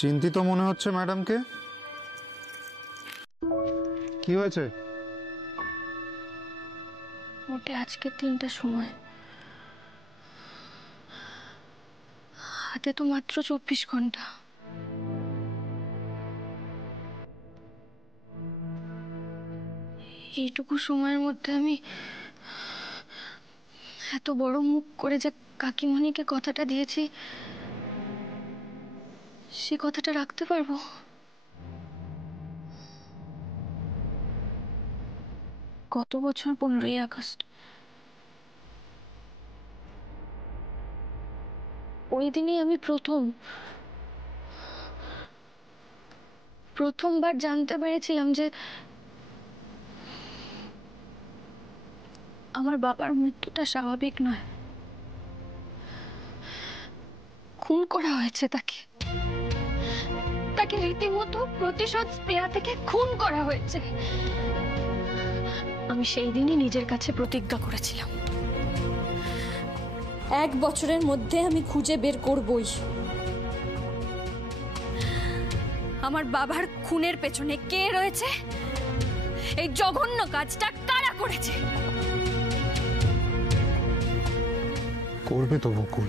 চিন্তিত মনে হচ্ছে ম্যাডামকে। কি হয়েছে? ওটা আজকে 3টার সময়, হাতে তো মাত্র 24 ঘন্টা। এইটুকু সময়ের মধ্যে আমি এত বড় মুখ করে যে কাকিমণিকে কথাটা দিয়েছি, সে কথাটা রাখতে পারবো? গত বছর 15ই আগস্ট ওই দিনই আমি প্রথমবার জানতে পেরেছিলাম যে আমার বাবার মৃত্যুটা স্বাভাবিক নয়, খুন করা হয়েছে তাকে। তাকে রীতিমতো প্রতিশোধ স্পৃহা থেকে খুন করা হয়েছে। আমি সেই দিনই নিজের কাছে প্রতিজ্ঞা করেছিলাম, 1 বছরের মধ্যে আমি খুঁজে বের করবই আমার বাবার খুনের পেছনে কে রয়েছে, এই জঘন্য কাজটা কারা করেছে। করবে তো বকুল।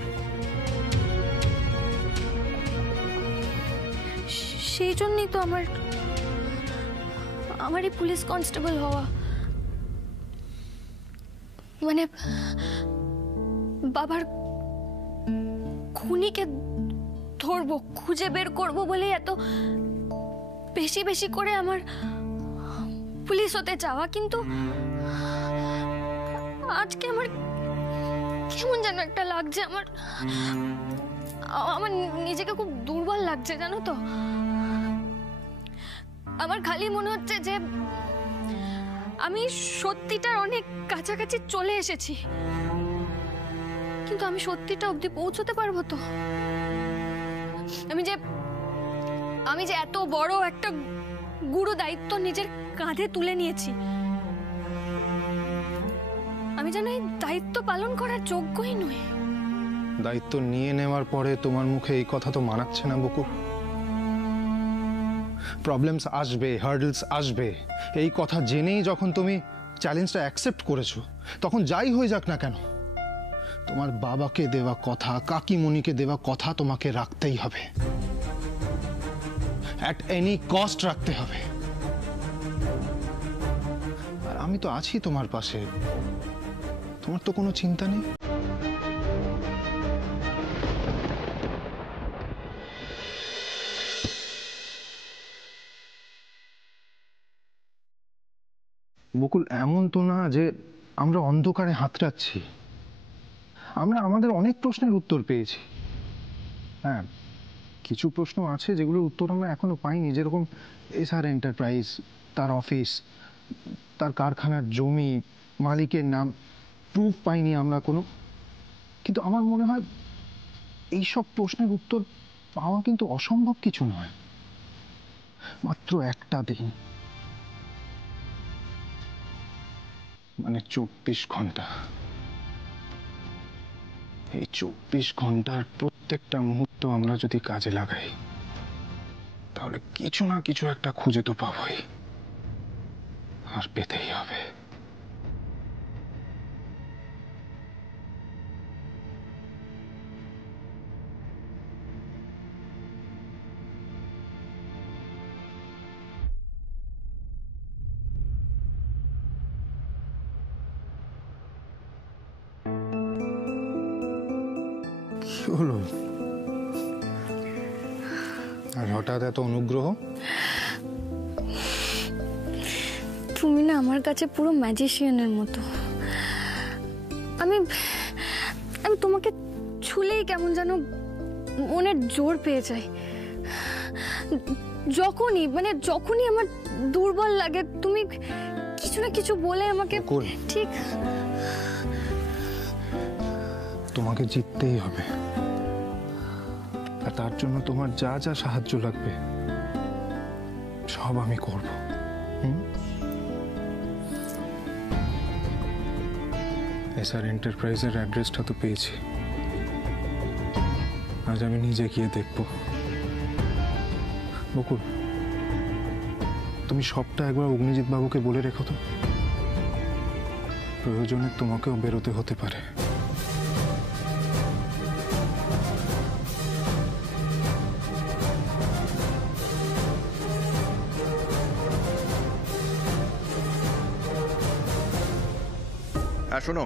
সেই জন্যই তো আমার এই পুলিশ কনস্টেবল হওয়া। মানে বাবার খুনিকে ধরবো, খুঁজে বের করবো বলে এত বেশি বেশি করে আমার পুলিশ হতে চাওয়া। কিন্তু আজকে আমার কেমন যেন একটা লাগছে, আমার নিজেকে খুব দুর্বল লাগছে, জানো তো। আমার খালি মনে হচ্ছে যে আমি সত্যিটার অনেক কাছাকাছি চলে এসেছি, কিন্তু আমি সত্যিটা অবধি পৌঁছতে পারবো তো? আমি যে এত বড় একটা গুরু দায়িত্ব নিজের কাঁধে তুলে নিয়েছি, আমি যেন এই দায়িত্ব পালন করার যোগ্যই নই। দায়িত্ব নিয়ে নেওয়ার পরে তোমার মুখে এই কথা তো মানাচ্ছে না বকুল। প্রবলেমস আসবে, হার্ডলস আসবে, এই কথা জেনেই যখন তুমি চ্যালেঞ্জটা অ্যাকসেপ্ট করেছো, তখন যাই হয়ে যাক না কেন, তোমার বাবাকে দেওয়া কথা, কাকিমণিকে দেওয়া কথা তোমাকে রাখতেই হবে। অ্যাট এনি কস্ট রাখতে হবে। আর আমি তো আছি তোমার পাশে, তোমার তো কোনো চিন্তা নেই। বকুল, এমন তো না যে আমরা অন্ধকারে হাতড়াচ্ছি। আমরা আমাদের অনেক প্রশ্নের উত্তর পেয়েছি। হ্যাঁ, কিছু প্রশ্ন আছে যেগুলোর উত্তর আমরা এখনো পাইনি, যেরকম এসআর এন্টারপ্রাইজ, তার অফিস, তার কারখানার জমি, মালিকের নাম, প্রুফ পাইনি আমরা কোনো। কিন্তু আমার মনে হয় এইসব প্রশ্নের উত্তর পাওয়া কিন্তু অসম্ভব কিছু নয়। মাত্র একটা দিন, মানে 24 ঘন্টা। এই 24 ঘন্টার প্রত্যেকটা মুহূর্ত আমরা যদি কাজে লাগাই, তাহলে কিছু না কিছু একটা খুঁজে তো পাবোই, আর পেতেই হবে। কি হলো? আর হঠাৎ এত অনুগ্রহ? তুমি না আমার কাছে পুরো ম্যাজিশিয়ানের মতো। আমি তোমাকে ছুলেই কেমন যেন মনের জোর পেয়ে যাই। যখনই আমার দুর্বল লাগে, তুমি কিছু না কিছু বলে আমাকে ঠিক। তোমাকে জিততেই হবে, আর তার জন্য তোমার যা যা সাহায্য লাগবে সব আমি করব। এসআর এন্টারপ্রাইজের অ্যাড্রেসটা তো পেয়েছি, আজ আমি নিজে গিয়ে দেখব। বকুল, তুমি সবটা একবার অগ্নিজিৎ বাবুকে বলে রেখো তো, প্রয়োজনে তোমাকেও বেরোতে হতে পারে। হ্যাঁ শোনো,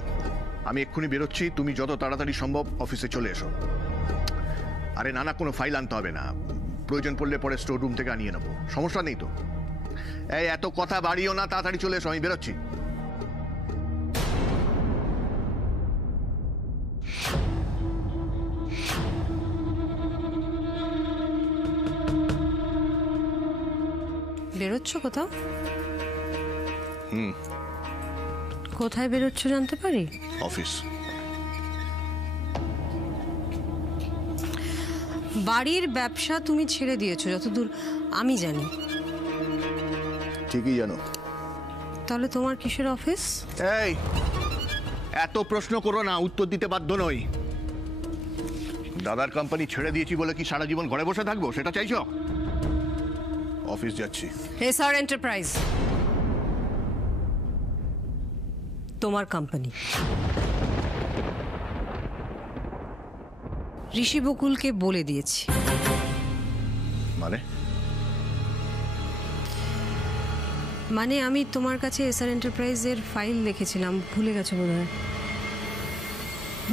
আমি এক্ষুনি বেরোচ্ছি, তুমি যত তাড়াতাড়ি সম্ভব অফিসে চলে এসো। আরে না না, কোনো ফাইল আনতে হবে না, প্রয়োজন পড়লে পরে স্টোর রুম থেকে আনিয়ে নেবো, সমস্যা নেই তো। এই এত কথা বাড়িও না, তাড়াতাড়ি চলে এসো, আমি বেরোচ্ছি। বেরোচ্ছ কোথাও? হুম। কোথায় বেরোচ্ছ জানতে পারি? অফিস। বাড়ির ব্যবসা তুমি ছেড়ে দিয়েছো যতদূর আমি জানি। ঠিকই জানো। তাহলে তোমার কিসের অফিস? এই এত প্রশ্ন করো না, উত্তর দিতে বাধ্য নই। দাদার কোম্পানি ছেড়ে দিয়েছি বলে কি সারা জীবন ঘরে বসে থাকবো, সেটা চাইছো? অফিস যাচ্ছি। এসআর এন্টারপ্রাইজ তোমার কোম্পানি। ঋষি বকুলকে বলে দিয়েছি। মানে আমি তোমার কাছে এসআর এন্টারপ্রাইজের ফাইল লিখেছিলাম, ভুলে গেছো বোধহয়।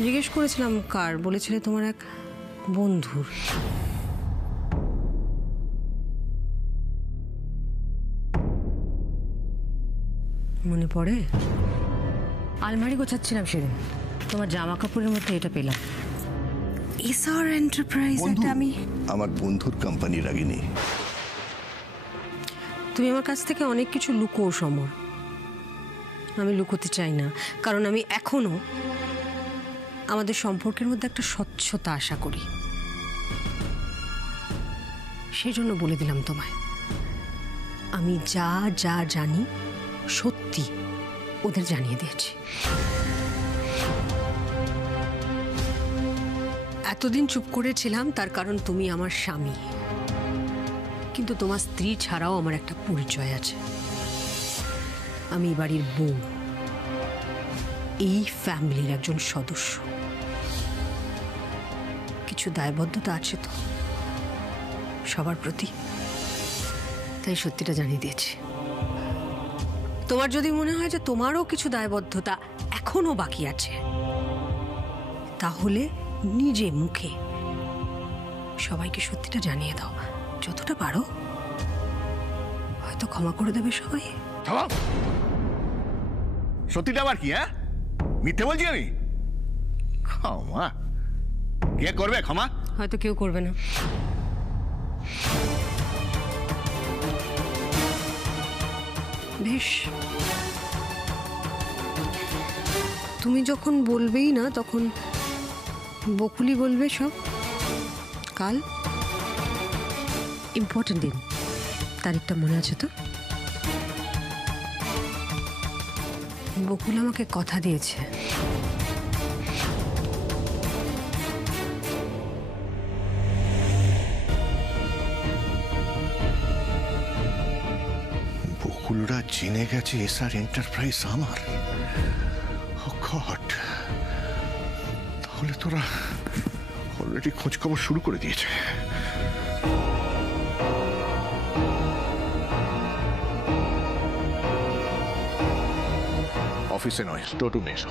জিজ্ঞেস করেছিলাম কার, বলেছিলে তোমার এক বন্ধুর। মনে পড়ে? আলমারি গোছাচ্ছিলাম সেদিন, তোমার জামা কাপড়ের মধ্যে এটা পেলাম। এসআর এন্টারপ্রাইজ, এটা আমি আমার বন্ধুর কোম্পানি রাগিনী। তুমি আমার কাছ থেকে অনেক কিছু লুকোও সমর, আমি লুকোতে চাই না, কারণ আমি এখনো আমাদের সম্পর্কের মধ্যে একটা স্বচ্ছতা আশা করি। সেই জন্য বলে দিলাম তোমায়, আমি যা যা জানি সত্যি ওদের জানিয়ে দিয়েছি। এতদিন চুপ করেছিলাম তার কারণ তুমি আমার স্বামী, কিন্তু তোমার স্ত্রী ছাড়াও আমার একটা পরিচয় আছে। আমি বাড়ির বউ, এই ফ্যামিলির একজন সদস্য। কিছু দায়বদ্ধতা আছে তো সবার প্রতি, তাই সত্যিটা জানিয়ে দিয়েছি। তোমার যদি মনে হয় যে তোমারও কিছু দায়বদ্ধতা এখনো বাকি আছে, তাহলে নিজে মুখে সবাইকে সত্যিটা জানিয়ে দাও, যতটা পারো। হয়তো ক্ষমা করে দেবে সবাই। সত্যিটা আবার কি? হ্যাঁ, মিথ্যে বলছি আমি? ক্ষমা কে করবে? ক্ষমা হয়তো কেউ করবে না। বেশ, তুমি যখন বলবেই না তখন বকুলি বলবে সব। কাল ইম্পর্টেন্ট দিন, তারিখটা মনে আছে তো? বকুল আমাকে কথা দিয়েছে। বকুলরা জেনে গেছে এসআর এন্টারপ্রাইজ আমার। ও গড, তাহলে তোরা অলরেডি খোঁজ খবর শুরু করে দিয়েছে। অফিসে নয়, স্টোর রুমে এসো।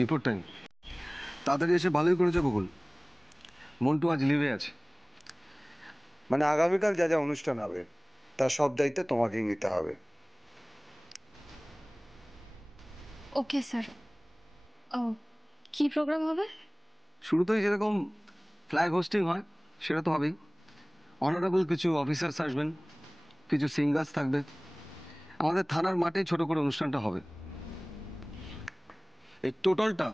Report time. তাড়াতাড়ি এসে ভালোই করেছে বকুল। মন্টু আজ লিভে আছে। মানে আগামীকাল যা যা অনুষ্ঠান হবে তার সব দায়িত্ব তোমাকেই নিতে হবে। Okay sir. ও, কি প্রোগ্রাম হবে? শুরুতেই যেরকম ফ্ল্যাগ হোস্টিং হয় সেটা তো হবেই। অনারেবল কিছু অফিসার্স আসবেন, কিছু সিঙ্গার্স থাকবে। আমাদের থানার মাঠে ছোট করে অনুষ্ঠানটা হবে। এই টোটালটা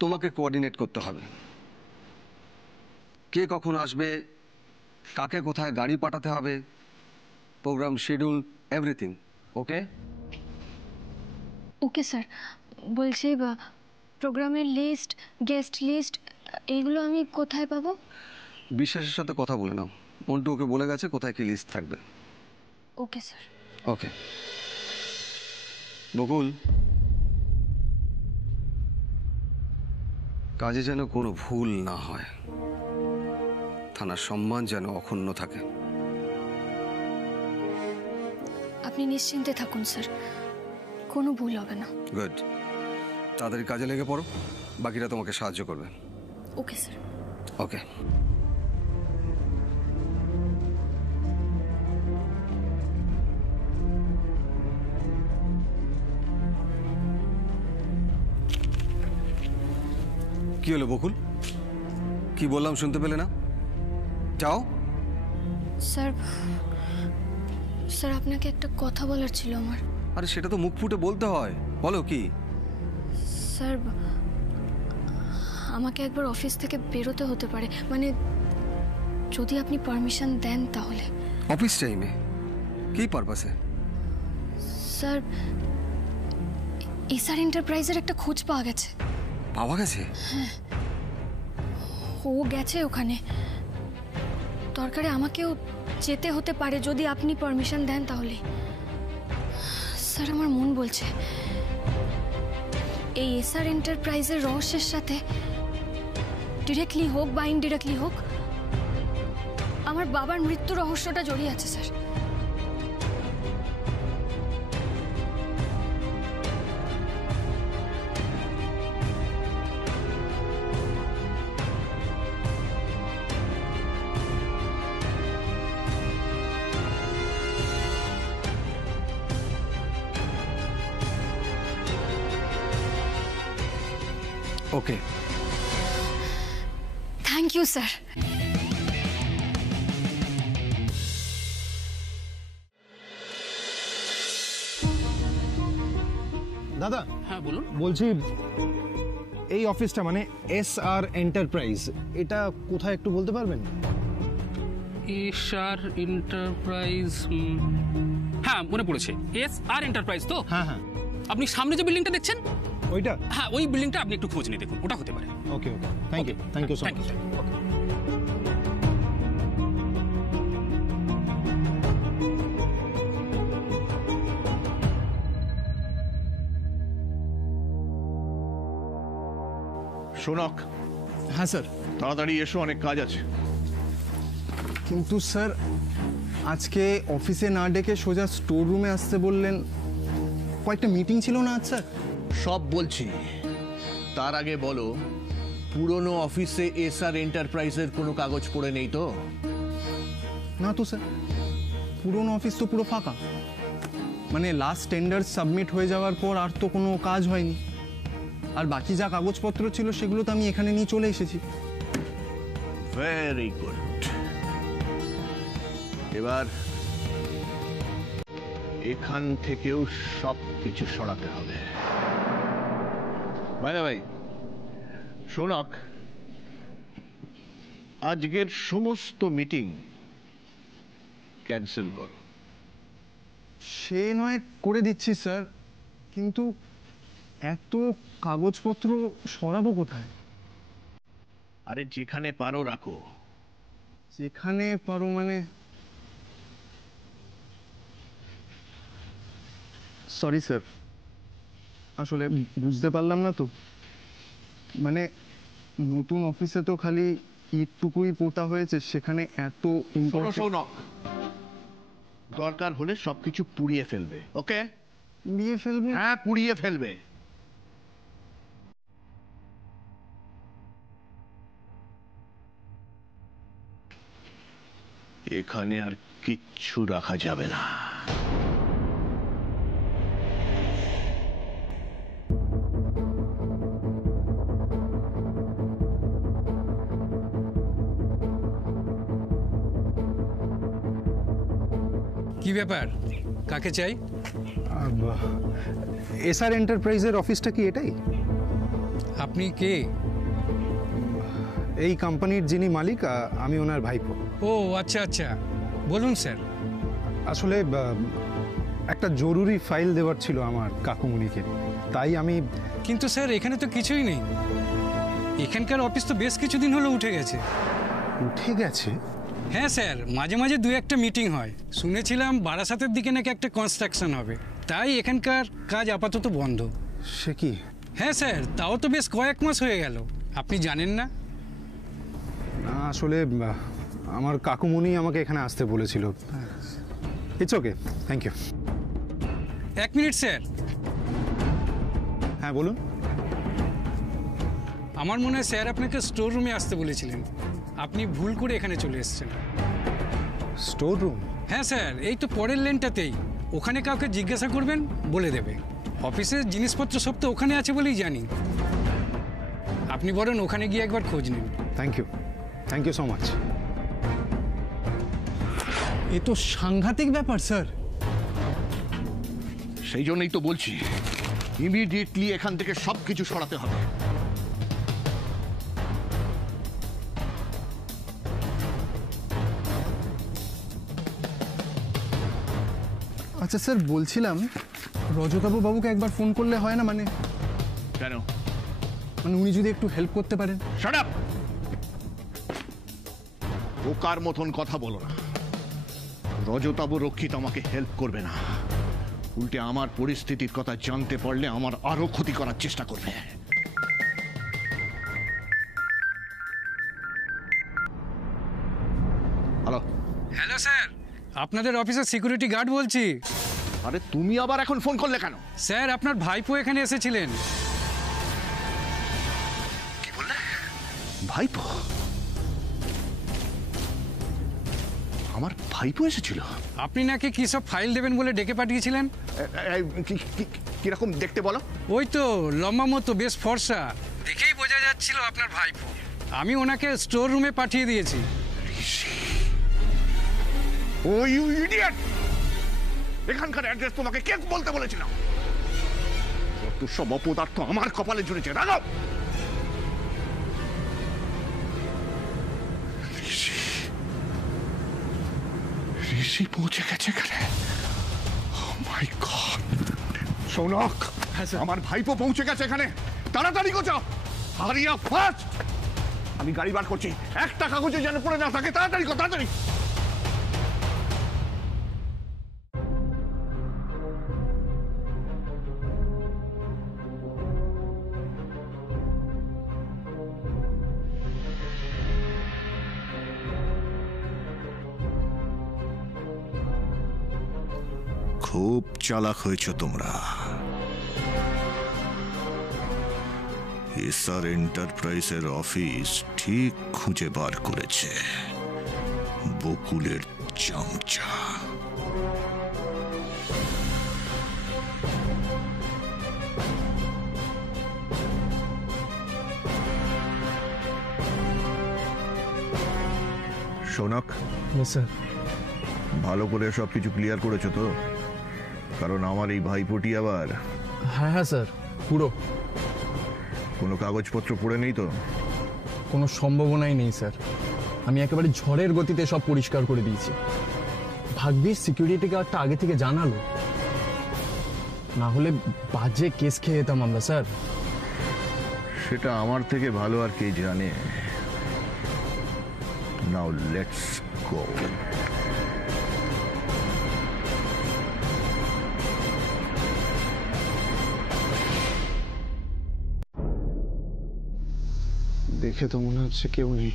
তোমাকে কোঅর্ডিনেট করতে হবে। কে কখন আসবে, কাকে কোথায় গাড়ি পাঠাতে হবে, programme schedule, everything. Okay? Okay sir. বলছি প্রোগ্রামের লিস্ট, গেস্ট লিস্ট, এগুলো আমি কোথায় পাবো? বিশ্বাসের সাথে কথা বলে নাও, মন্টু ওকে বলে গেছে কোথায় কি লিস্ট থাকবে। ওকে স্যার। ওকে। বকুল, কাজে যেন কোনো ভুল না হয়, থানার সম্মান যেন অক্ষুণ্ণ থাকে। আপনি নিশ্চিন্তে থাকুন স্যার, কোনো ভুল হবে না। গুড, তাড়াতাড়ি কাজে লেগে পড়ো, বাকিরা তোমাকে সাহায্য করবে। Okay sir. ওকে। কি হলো বকুল, কি বললাম শুনতে পেলে না? যাও। স্যার, স্যার আপনাকে একটা কথা বলার ছিল আমার। আরে সেটা তো মুখ ফুটে বলতে হয়, বলো কি? স্যার, আমাকে একবার অফিস থেকে বেরোতে হতে পারে, মানে যদি আপনি পারমিশন দেন তাহলে। অফিস টাইমে? কি পারপাসে? স্যার, এসআর এন্টারপ্রাইজের একটা খোঁজ পাওয়া গেছে। পাওয়া গেছে? ও গেছে ওখানে, দরকারে আমাকেও যেতে হতে পারে যদি আপনি পারমিশন দেন তাহলে। স্যার, আমার মন বলছে এই এসআর এন্টারপ্রাইজের রহস্যের সাথে ডিরেক্টলি হোক বা ইনডিরেক্টলি হোক আমার বাবার মৃত্যু রহস্যটা জড়িয়ে আছে sir. Okay. Thank you sir. দাদা, হ্যাঁ বলুন। বলছি এই অফিসটা মানে এসআর এন্টারপ্রাইজ, এটা কোথায় একটু বলতে পারবেন? এসআর এন্টারপ্রাইজ, হ্যাঁ মনে পড়েছে, এসআর এন্টারপ্রাইজ তো? হ্যাঁ হ্যাঁ, আপনি সামনে যে বিল্ডিংটা দেখছেন, ওইটা? হ্যাঁ ওই বিল্ডিংটা আপনি একটু খোঁজ নিয়ে দেখুন, ওটা হতে পারে। Okay okay, thank you, thank you so thank much. You. Shounak, হ্যাঁ স্যার। তাড়াতাড়ি এসো, অনেক কাজ আছে। কিন্তু স্যার, আজকে অফিসে না ডেকে সোজা স্টোর রুমে আসতে বললেন, কয়েকটা মিটিং ছিল না আজ স্যার? সব বলছি, তার আগে বলো পুরনো অফিসে এসআর এন্টারপ্রাইজের কোনো কাগজ পড়ে নেই তো? না তো স্যার, পুরনো অফিস তো পুরো ফাঁকা, মানে লাস্ট টেন্ডার সাবমিট হয়ে যাওয়ার পর আর তো কোনো কাজ হয়নি, আর বাকি যা কাগজপত্র ছিল সেগুলো তো আমি এখানে নিয়ে চলে এসেছি। Very good. এবার এখান থেকেও সব কিছু সরাতে হবে। ভাই শোনক, আজকের সমস্ত মিটিং ক্যান্সেল করো। সে নয় করে দিচ্ছি স্যার, কিন্তু এত কাগজপত্র সরাবো কোথায়? আরে যেখানে পারো রাখো। যেখানে পারো মানে? সরি স্যার, আসলে বুঝতে পারলাম না তো, মানে নতুন অফিসে তো খালি ইটটুকুই পোতা হয়েছে, সেখানে এত শোনক, দরকার হলে সবকিছু পুড়িয়ে ফেলবে। ওকে? পুড়িয়ে ফেলবে? হ্যাঁ, পুড়িয়ে ফেলবে। এখানে আর কিচ্ছু রাখা যাবে না। কি ব্যাপার, কাকে চাই? এসআর এন্টারপ্রাইজের অফিসটা কি এটাই? আপনি কে? এই কোম্পানির যিনি মালিক, আমি ওনার ভাইপো। ও আচ্ছা আচ্ছা, বলুন স্যার। আসলে একটা জরুরি ফাইল দেওয়ার ছিল আমার কাকুমণিকে, তাই আমি। কিন্তু স্যার এখানে তো কিছুই নেই, এখানকার অফিস তো বেশ কিছুদিন হলো উঠে গেছে। উঠে গেছে? হ্যাঁ স্যার, মাঝে মাঝে দু একটা মিটিং হয়। শুনেছিলাম বারাসাতের দিকে নাকি একটা কনস্ট্রাকশন হবে, তাই এখানকার কাজ আপাতত বন্ধ। সে কি? হ্যাঁ স্যার, তাও তো বেশ কয়েক মাস হয়ে গেল। আপনি জানেন না? না, আসলে আমার কাকুমণি আমাকে এখানে আসতে বলেছিল। It's okay, thank you. এক মিনিট স্যার। হ্যাঁ বলুন। আমার মনে হয় স্যার আপনাকে স্টোর রুমে আসতে বলেছিলেন, আপনি ভুল করে এখানে চলে এসেছেন। Store room? হ্যাঁ স্যার, এই তো পরের লেনটাতেই। ওখানে কাউকে জিজ্ঞাসা করবেন, বলে দেবে। অফিসের জিনিসপত্র সব তো ওখানে আছে বলেই জানি। আপনি বরং ওখানে গিয়ে একবার খোঁজ নিন। Thank you so much. এ তো সাংঘাতিক ব্যাপার স্যার। সেই জন্যই তো বলছি ইমিডিয়েটলি এখান থেকে সবকিছু সরাতে হবে। আচ্ছা স্যার, বলছিলাম রজতাবু বাবুকে একবার ফোন করলে হয় না? মানে কেন? মানে উনি যদি একটু হেল্প করতে পারেন। Shut up! বোকার মতন কথা বলো না। রজতাবু রক্ষিত আমাকে হেল্প করবে না, উল্টে আমার পরিস্থিতির কথা জানতে পারলে আমার আরো ক্ষতি করার চেষ্টা করবে। হ্যালো। হ্যালো স্যার, আপনাদের অফিসের সিকিউরিটি গার্ড বলছি। আরে তুমি আবার এখন ফোন করলে কেন? স্যার আপনার ভাইপো এখানে এসেছিলেন। কি বললে? ভাইপো? আমার ভাইপো এসেছিল? আপনি নাকি কি সব ফাইল দেবেন বলে ডেকে পাঠিয়েছিলেন। কিরকম দেখতে বলো? ওই তো লম্বা মতো, বেশ ফর্সা, দেখেই বোঝা যাচ্ছিল আপনার ভাইপো। আমি ওনাকে স্টোর রুমে পাঠিয়ে দিয়েছি। ও ইউ ইডিয়েট! এখানকার অ্যাড্রেস তোমাকে কে বলতে বলেছিল? যত সব অপদার্থ আমার কপালে জুড়েছে। রাখো। ঋষি পৌঁছে গেছে এখানে। Oh my God! সৌনক, আমার ভাইপো পৌঁছে গেছে এখানে। তাড়াতাড়ি করো, হারিয়া ফাস্ট। আমি গাড়ি বার করছি, একটা কাগজে যেন পড়ে না থাকে। তাড়াতাড়ি কর, তাড়াতাড়ি। খুব চালাক হয়েছ তোমরা। এসআর এন্টারপ্রাইজের অফিস ঠিক খুঁজে বার করেছে বকুলের চামচা। শোনক, স্যার ভালো করে সবকিছু ক্লিয়ার করেছো তো? কারণ আমার এই ভাইপোটি আবার। হ্যাঁ হ্যাঁ স্যার, পুরো। কোনো কাগজপত্র পড়ে নেই তো? কোনো সম্ভাবনাই নেই স্যার, আমি একেবারে ঝড়ের গতিতে সব পরিষ্কার করে দিয়েছি। ভাগ্যিস সিকিউরিটি গার্ডটা আগে থেকে জানালো, না হলে বাজে কেস খেয়ে যেতাম আমরা স্যার। সেটা আমার থেকে ভালো আর কে জানে। Now let's go. দেখে তো মনে হচ্ছে কেউ নেই।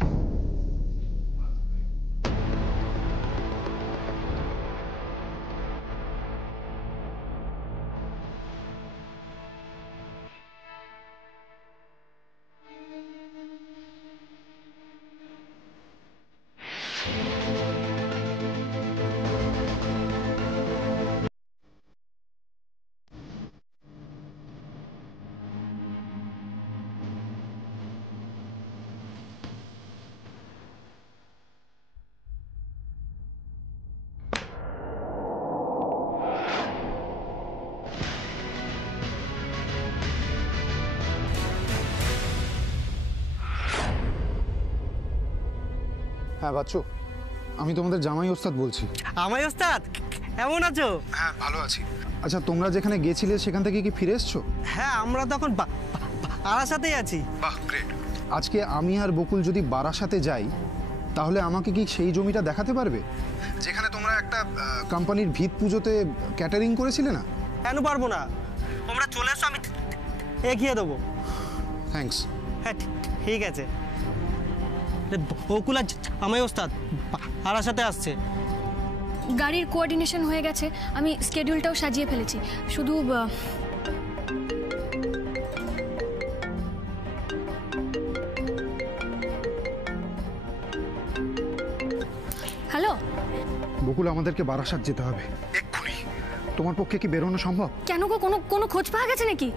হ্যাঁ বাচ্চু, আমি তোমাদের জামাই ওস্তাদ বলছি। আমায় ওস্তাদ, কেমন আছো? হ্যাঁ ভালো আছি। আচ্ছা, তোমরা যেখানে গেছিলে সেখান থেকে কি ফিরে এসছো? হ্যাঁ, আমরা তখন বারাসাতেই আছি। বাহ, গ্রেট। আজকে আমি আর বকুল যদি বারাসাতে যাই, তাহলে আমাকে কি সেই জমিটা দেখাতে পারবে যেখানে তোমরা একটা কোম্পানির ভিত পুজোতে ক্যাটারিং করেছিলে না? কেন পারবো না, তোমরা চলে এসো, আমি এগিয়ে দেবো। থ্যাঙ্কস। হ্যাঁ ঠিক আছে। বকুল আর আমায় ওস্তাদ বারাসাতে আসছে। গাড়ির কোঅর্ডিনেশন হয়ে গেছে, আমি স্কেডিউলটাও সাজিয়ে ফেলেছি। শুধু হ্যালো বকুল, আমাদেরকে বারাসাত যেতে হবে এক্ষুনি। তোমার পক্ষে কি বেরোনো সম্ভব? কেন গো, কোনো খোঁজ পাওয়া গেছে নাকি?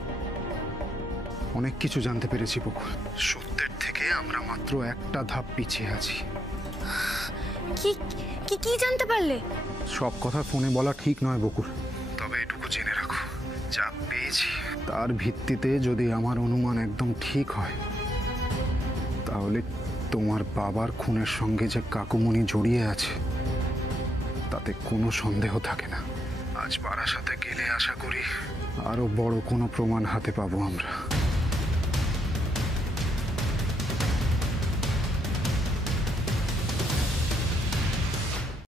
অনেক কিছু জানতে পেরেছি বকুল। সত্যের থেকে আমরা মাত্র একটা ধাপ পিছিয়ে আছি। কি কি কি জানতে পারলে? সব কথা ফোনে বলা ঠিক নয় বকুল, তবে এটুকু জেনে রাখো, যা পেয়েছি তার ভিত্তিতে যদি আমার অনুমান একদম ঠিক হয়, তাহলে তোমার বাবার খুনের সঙ্গে যে কাকুমণি জড়িয়ে আছে তাতে কোনো সন্দেহ থাকে না। আজ বারাসাতে গেলে আশা করি আরো বড় কোনো প্রমাণ হাতে পাবো আমরা।